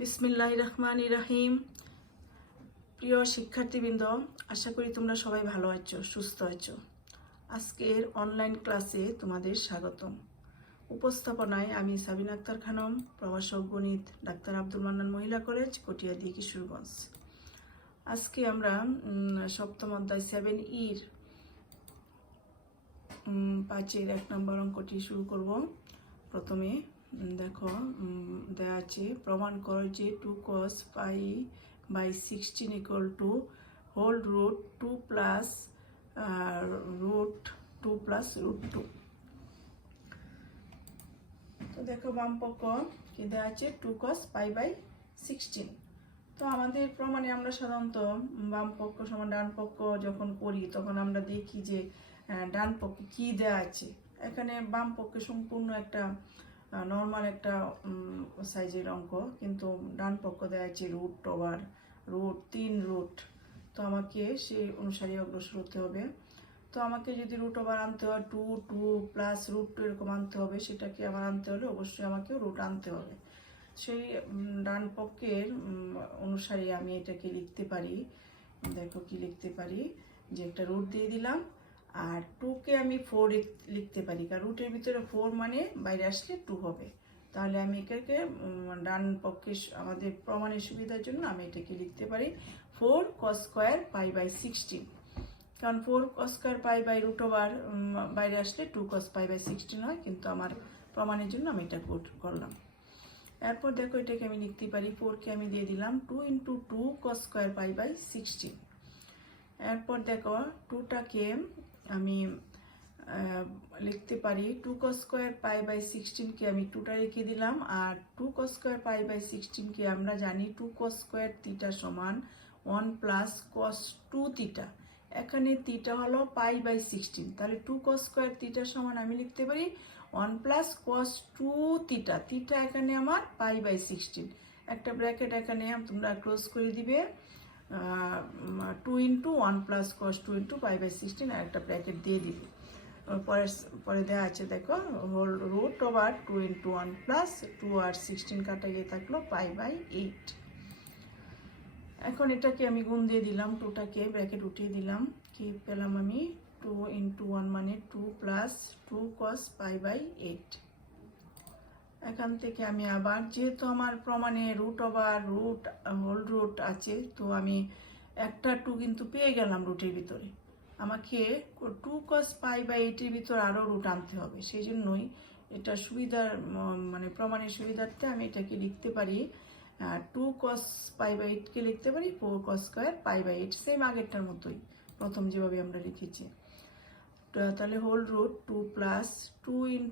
বিসমিল্লাহির রহমানির রহিম। প্রিয় শিক্ষার্থীবৃন্দ, আশা করি তোমরা সবাই ভালো আছো, সুস্থ আছো। আজকের অনলাইন ক্লাসে তোমাদের স্বাগতম। উপস্থাপনায় আমি সাবিনা আক্তার খানম, প্রভাষক গণিত, ডাক্তার আব্দুল মান্নান মহিলা কলেজ, কটিয়াদি, কিশোরগঞ্জ। আজকে আমরা সপ্তম অধ্যায় 7E-র 5-এর 1 নম্বর অঙ্কটি শুরু করব। প্রথমে দেখো দেয়া আছে, প্রমাণ করো যে 2 cos pi by 16 equal to whole root 2 plus root 2 plus root 2। তো দেখো বাম পক্ষ কি দেওয়া আছে, 2 cos pi by 16। তো আমাদের প্রমাণে আমরা সাধারণত বাম পক্ষ সমান ডান পক্ষ যখন করি তখন আমরা দেখি যে ডান পক্ষে কি দেওয়া আছে। এখানে বাম পক্ষে সম্পূর্ণ একটা নর্মাল একটা সাইজের অঙ্ক, কিন্তু ডান পক্ষ দেওয়া আছে রুট ওভার রুট 3 রুট। তো আমাকে সেই অনুসারে অগ্রসর হতে হবে। তো আমাকে যদি রুট ওভার আনতে হয় 2 2 প্লাস রুট 2 এরকম আনতে হবে, সেটাকে আমার আনতে হলে অবশ্যই আমাকে রুট আনতে হবে। সেই ডান পক্ষের অনুসারে আমি এটাকে লিখতে পারি। দেখো কি লিখতে পারি, যে একটা রুট দিয়ে দিলাম, আর 2কে আমি 4 লিখতে পারি, কারণ রুটের ভিতরে 4 মানে বাইরে আসলে 2 হবে। তাহলে আমি এটাকে ডান পক্ষে আমাদের প্রমাণের সুবিধার জন্য আমি এটাকে লিখতে পারি 4 cos স্কয়ার পাই বাই 16। কারণ 4 cos square pi by root over বাইরে আসলে 2 cos পাই বাই 16 হয়, কিন্তু আমার প্রমাণের জন্য আমি এটা করলাম। এরপর দেখো এটাকে আমি লিখতে পারি, 4কে আমি দিয়ে দিলাম 2 × 2 cos স্কয়ার পাই বাই 16। এরপর দেখো 2টাকে আমি লিখতে পারি 2 cos স্কয়ার পাই বাই 16কে আমি 2টা রেখে দিলাম, আর 2 cos স্কয়ার পাই বাই 16কে আমরা জানি 2 cos স্কয়ার থিটা সমান 1 প্লাস cos 2 থিটা। এখানে থিটা হলো পাই বাই 16, তাহলে 2 cos স্কয়ার থিটা সমান আমি লিখতে পারি 1 প্লাস cos 2 থিটা। থিটা এখানে আমার পাই বাই 16, একটা ব্র্যাকেট এখানে তোমরা ক্লোজ করে দিবে, 2 × 1 প্লাস cos 2 × পাই বাই 16 আর একটা ব্র্যাকেট দিয়ে দিবে। পরে দেওয়া আছে দেখো হোল রুট ওভার 2 × 1 প্লাস 2 আর 16 কাটা গিয়ে থাকলো পাই বাই 8। এখন এটাকে আমি গুণ দিয়ে দিলাম, 2টাকে ব্র্যাকেট উঠিয়ে দিলাম, কি পেলাম আমি 2 × 1 মানে 2 প্লাস 2 cos পাই বাই 8। এখান থেকে আমি আবার, যেহেতু আমার প্রমাণে root over root whole root আছে, তো আমি একটা 2 কিন্তু পেয়ে গেলাম রুটের ভিতরে। আমাকে 2 cos পাই বাই 8-এর ভিতর আরও রুট আনতে হবে। সেই জন্যই এটা সুবিধার মানে প্রমাণের সুবিধার্থে আমি এটাকে লিখতে পারি 2 cos পাই বাই 8কে লিখতে পারি 4 cos square pi by 8, same আগেরটার মতোই প্রথম যেভাবে আমরা লিখেছি। তাহলে whole root 2 plus 2 ×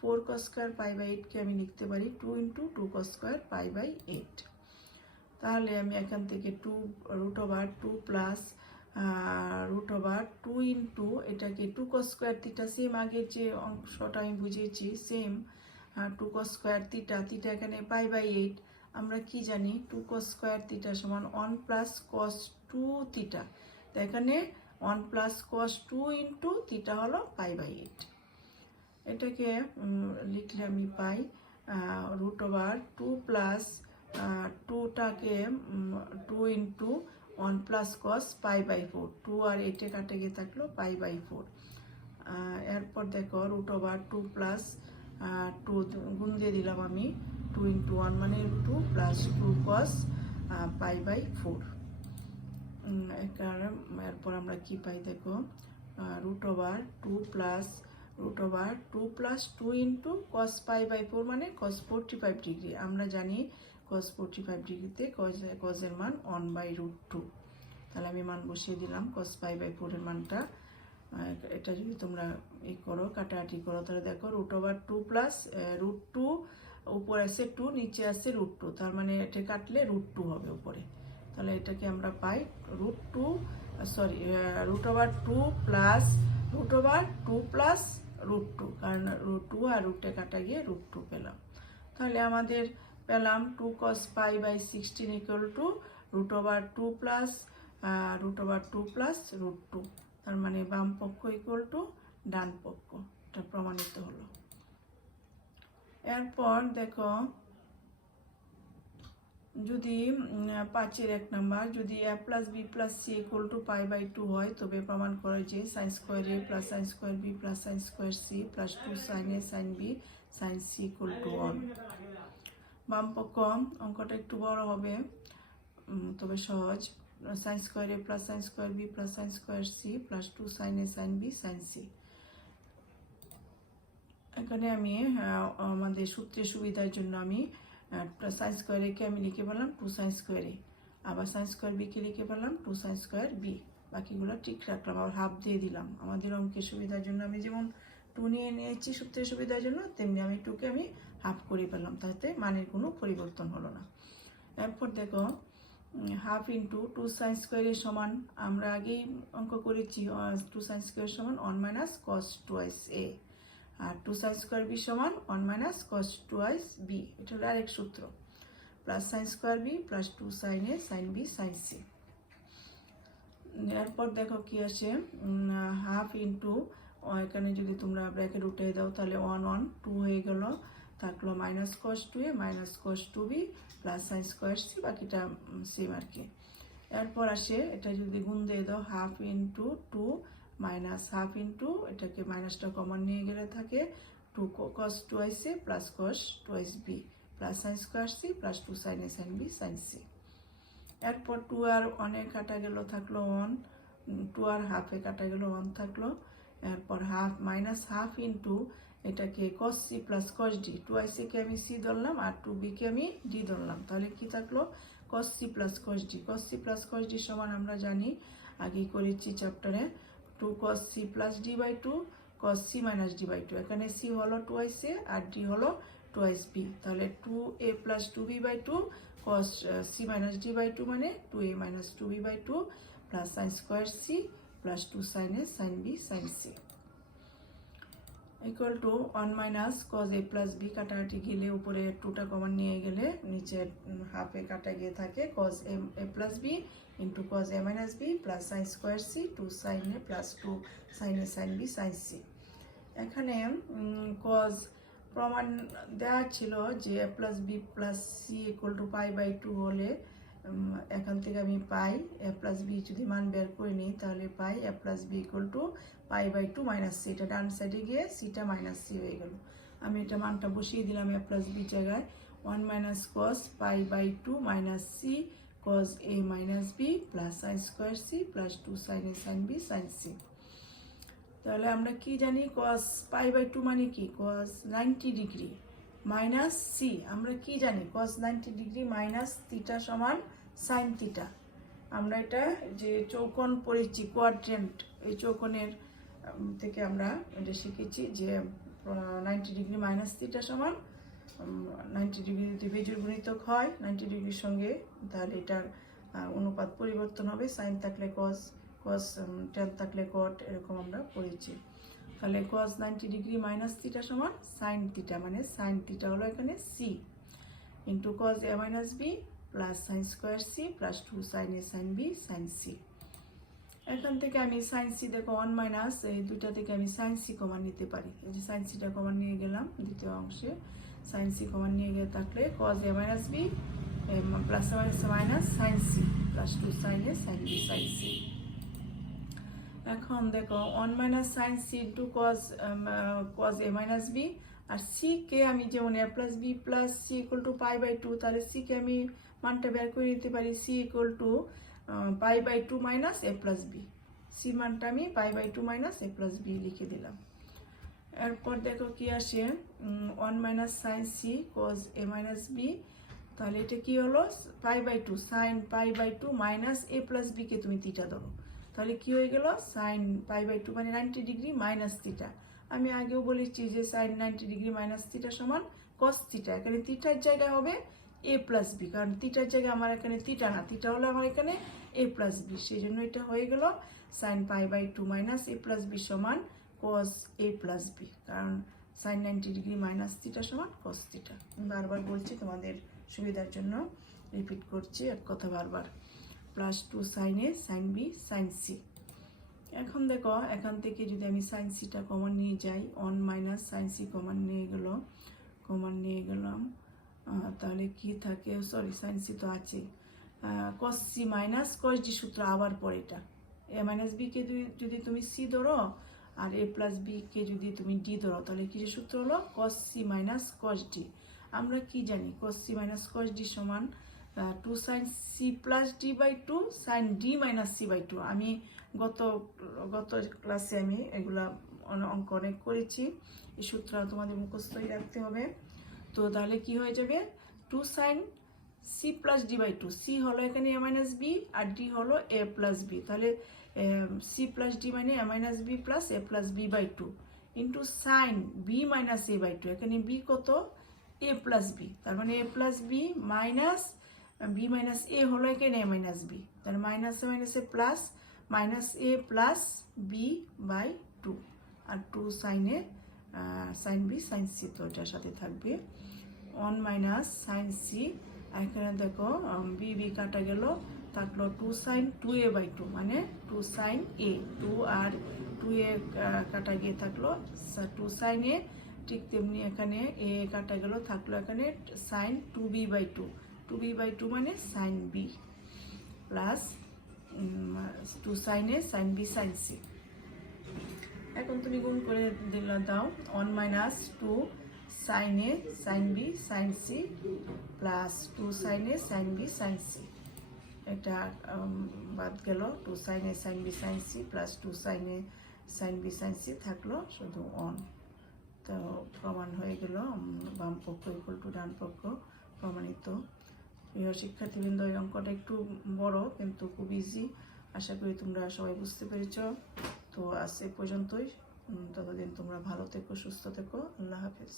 4 cos square pi by 8কে আমি লিখতে পারি 2 × 2 cos স্কয়ার পাই বাই 8। তাহলে আমি এখান থেকে 2 root over 2 plus root over 2 × এটাকে 2 cos স্কয়ার থিটা, সেম আগের যে অংশটা আমি বুঝিয়েছি same 2 cos square theta. Theta এখানে পাই বাই 8, আমরা কি জানি 2 cos স্কয়ার থিটা সমান 1 প্লাস cos 2 থিটা। তো এখানে 1 প্লাস cos 2 × থিটা হলো পাই বাই 8। এটাকে লিখলে আমি পাই রুট ওভার 2 প্লাস 2টাকে 2 × 1 প্লাস cos পাই বাই 4, 2 আর 8-এ কাটে গিয়ে থাকলো পাই বাই 4। এরপর দেখো রুট ওভার 2 প্লাস 2 গুণ দিয়ে দিলাম আমি, 2 × 1 মানে 2 প্লাস 2 cos পাই বাই 4। এরপর আমরা কি পাই দেখো root over 2 plus 2 × cos pi by 4 মানে cos 45 ডিগ্রি। আমরা জানি cos 45 ডিগ্রিতে cos এর মান 1/√2। তাহলে আমি মান বসিয়ে দিলাম cos পাই বাই 4 এর মানটা। এটা যদি তোমরা করো কাটাকাটি করো, তাহলে দেখো রুট ওভার 2 প্লাস √2, উপরে আছে 2 নিচে আছে √2, তার মানে এটা কাটলে √2 হবে উপরে। তাহলে এটাকে আমরা পাই রুট ওভার 2 প্লাস √2, কারণ √2 আর √2 কাটা গিয়ে √2 পেলাম। তাহলে আমাদের পেলাম 2 cos pi by 16 = root over 2 plus √2, তার মানে বাম পক্ষ = ডান পক্ষ। এটা প্রমাণিত হলো। এরপর দেখো যদি 5-এর 1 নাম্বার যদি a plus B plus C equal to pi by 2 হয় তবে প্রমাণ করে যে sine square A plus sine square B plus sine square C plus 2 sine A sine B sine C equal to 1। বাম পক্ষ অঙ্কটা একটু বড় হবে তবে সহজ। Sine square A plus sine square B plus sine square C plus 2 sine A sine B sine C. এখানে আমি আমাদের সূত্রের সুবিধার জন্য আমি সাইন স্কোয়ার একে আমি লিখে পেলাম 2 সাইন স্কোয়ার এ, আবার সাইন স্কোয়ার বিকে লিখে পেলাম 2 সাইন স্কোয়ার বি। বাকিগুলো ঠিক রাখলাম, আবার হাফ দিয়ে দিলাম। আমাদের অঙ্কের সুবিধার জন্য আমি যেমন 2 নিয়ে নিয়েছি সূত্রের সুবিধার জন্য, তেমনি আমি 2কে আমি হাফ করে পেলাম, তাতে মানের কোনো পরিবর্তন হলো না। এরপর দেখো হাফ ইন্টু 2 সাইন স্কোয়ারের সমান, আমরা আগেই অঙ্ক করেছি 2 সাইন স্কোয়ার সমান 1 মাইনাস কস টুয়াইস এ, আর 2 সাইন স্কোয়ার বি সমান 1 মাইনাস কস টুয়াইস বি, এটা হলো আরেক সূত্র। Plus sine square B plus 2 sine A sine B sine C. এরপর দেখো কি আসে, হাফ ইন্টু এখানে যদি তোমরা ব্র্যাকেট উঠে দাও তাহলে 1 1 2 হয়ে গেল, থাকলো minus cos 2 A minus cos 2 B plus sine square C, বাকিটা সেম আর কি। এরপর আসে এটা যদি গুণ দিয়ে দাও half into 2 minus half into এটাকে মাইনাসটা কমন নিয়ে গেলে থাকে 2 cos twice A plus cos twice B plus sine square C plus 2 sine A sine B sine C. এরপর 2 আর অনেক কাটা গেল, থাকলো 1, 2 আর হাফে কাটা গেল 1 থাকলো। এরপর হাফ মাইনাস হাফ ইন্টু এটাকে cos C plus cos D, 2i কে আমি সি ধরলাম আর 2b কে আমি ডি ধরলাম, তাহলে কি থাকলো cos C plus cos D. Cos C plus cos D সমান আমরা জানি আগেই করেছি চ্যাপ্টারে 2 cos c plus D by 2 cos c minus D by 2। এখানে c হলো 2i আর d হলো 2i b, তাহলে 2a plus 2b by 2 cos c minus D by 2 মানে 2a minus 2b by 2 plus sine square c plus 2 sine A sine B sine C equal to 1 minus cos a plus b, কাটাকাটি গেলে উপরে 2টা common নিয়ে গেলে নিচে হাফে কাটা গিয়ে থাকে cos a plus b into cos a minus b plus sine square c 2 sine A plus 2 sine A sine B sine C. এখানে cos প্রমাণ দেওয়া ছিল যে a plus b plus c equal to pi by 2 হলে এখান থেকে আমি পাই a plus b যদি মান বের করে নিই তাহলে পাই a plus b equal to pi by 2 minus C, এটা ডান সাইডে গিয়ে সিটা মাইনাস সি হয়ে গেল। আমি এটা মানটা বসিয়ে দিলাম a প্লাস b জায়গায় 1 minus cos pi by 2 minus C cos a minus b plus sine square c plus 2 sine a sine b sine c। তাহলে আমরা কি জানি cos পাই বাই 2 মানে কি cos 90 ডিগ্রি মাইনাস সি, আমরা কি জানি cos 90 ডিগ্রি মাইনাস থিটা সমান সাইন থিটা। আমরা এটা যে চৌকোণ পড়েছি কোয়াড্রেন্ট, এই চৌকোণের থেকে আমরা এটা শিখেছি যে 90 ডিগ্রি মাইনাস থিটা সমান 90 ডিগ্রি যদি বেজোড় গুণিতক হয় 90 ডিগ্রির সঙ্গে তাহলে এটার অনুপাত পরিবর্তন হবে, সাইন থাকলে কস, কস ট্যান থাকলে কট, এরকম আমরা পড়েছি। তাহলে cos 90 ডিগ্রি মাইনাস থিটা সমান সাইন থিটা, মানে সাইন থিটা হলো এখানে C into cos a minus B plus sine square C plus 2 sine A sine B sine C. এখান থেকে আমি সাইন সি দেখো 1 মাইনাস এই দুইটা থেকে আমি সাইন সি কমান নিতে পারি, এই যে সাইন সিটা কমান নিয়ে গেলাম দ্বিতীয় অংশে, সাইন সি কমান নিয়ে গিয়ে থাকলে cos a minus B plus minus sine C plus 2 sine A sine B sine C. এখন দেখো 1 minus sine C into cos a minus B, আর সি কে আমি যেমন a plus B plus C equal to pi by 2, তাহলে C কে আমি মানটা বের করে নিতে পারি C equal to pi by 2 minus A plus B, C মানটা আমি pi by 2 minus A plus B লিখে দিলাম। এরপর দেখো কি আসে 1 minus sine C cos a minus B, তাহলে এটা কি হলো pi by 2 sine pi by 2 minus A plus B কে তুমি থিটা ধরো, তাহলে কি হয়ে গেল সাইন পাই বাই 2 মানে 90 ডিগ্রি মাইনাস থিটা। আমি আগেও বলেছি যে সাইন 90 ডিগ্রি মাইনাস থিটা সমান কস থিটা, এখানে থিটার জায়গায় হবে এ প্লাস বি, কারণ থিটার জায়গায় আমার এখানে থিটা না, থিটা হলো আমার এখানে এ প্লাস বি, সেই জন্য এটা হয়ে গেল sine pi by 2 minus A plus B সমান কস এ প্লাস বি, কারণ সাইন 90 ডিগ্রি মাইনাস থিটা সমান কস থিটা। বারবার বলছি তোমাদের সুবিধার জন্য রিপিট করছি এক কথা বারবার, plus 2 sine A sine B sine C. এখন দেখো এখান থেকে যদি আমি সাইন সিটা কমন নিয়ে যাই 1 মাইনাস সাইন সি কমন নিয়ে গেলাম তাহলে কি থাকে, সরি সাইন সি তো আছে, cos C minus cos D সূত্র আবার পরে এটা এ মাইনাস বি কে যদি তুমি সি ধরো আর এ প্লাস বি কে যদি তুমি ডি ধরো তাহলে কি সূত্র হলো cos C minus cos D. আমরা কি জানি cos C minus cos D সমান 2 sine C plus D by 2 sine D minus C by 2। আমি গত ক্লাসে আমি এগুলা অঙ্ক অনেক করেছি, এই সূত্র তোমাদের মুখস্থই রাখতে হবে। তো তাহলে কি হয়ে যাবে 2 sine C plus D by 2, C হলো এখানে এ মাইনাস বি আর ডি হলো এ প্লাস বি, তাহলে সি প্লাস ডি মানে A minus B plus A plus B by 2 into sine B minus A by 2, এখানে বি কত A plus B, তার মানে A plus B minus B minus A হলো এখানে A minus B, তাহলে মাইনাসে মাইনাসে plus minus A plus B by 2 আর 2 সাইনে সাইন বি সাইন সি তো এটার সাথে থাকবে 1 মাইনাস সাইন সি। এখানে দেখো বি বি কাটা গেল, থাকলো 2 সাইন 2a বাই 2 মানে 2 সাইন এ, 2 আর 2a কাটা গিয়ে থাকলো 2 সাইন এ, ঠিক তেমনি এখানে এ কাটা গেল, থাকলো এখানে sign 2b by 2, 2b by 2 মানে sine B plus 2 sine A sine B sine C. এখন তুমি গুণ করে দিলে দাও 1 minus 2 sine A sine B sine C plus 2 sine A sine B sine C, এটা বাদ গেল 2 sine A sine B sine C plus 2 sine A sine B sine C, থাকলো শুধু 1। তো প্রমাণ হয়ে গেল বাম পক্ষ ইকুয়াল টু ডান পক্ষ প্রমাণিত। প্রিয় শিক্ষার্থীবৃন্দ, এই অঙ্কটা একটু বড় কিন্তু খুব ইজি, আশা করি তোমরা সবাই বুঝতে পেরেছ। তো আজ এ পর্যন্তই, ততদিন তোমরা ভালো থেকো, সুস্থ থেকো, আল্লাহ হাফেজ।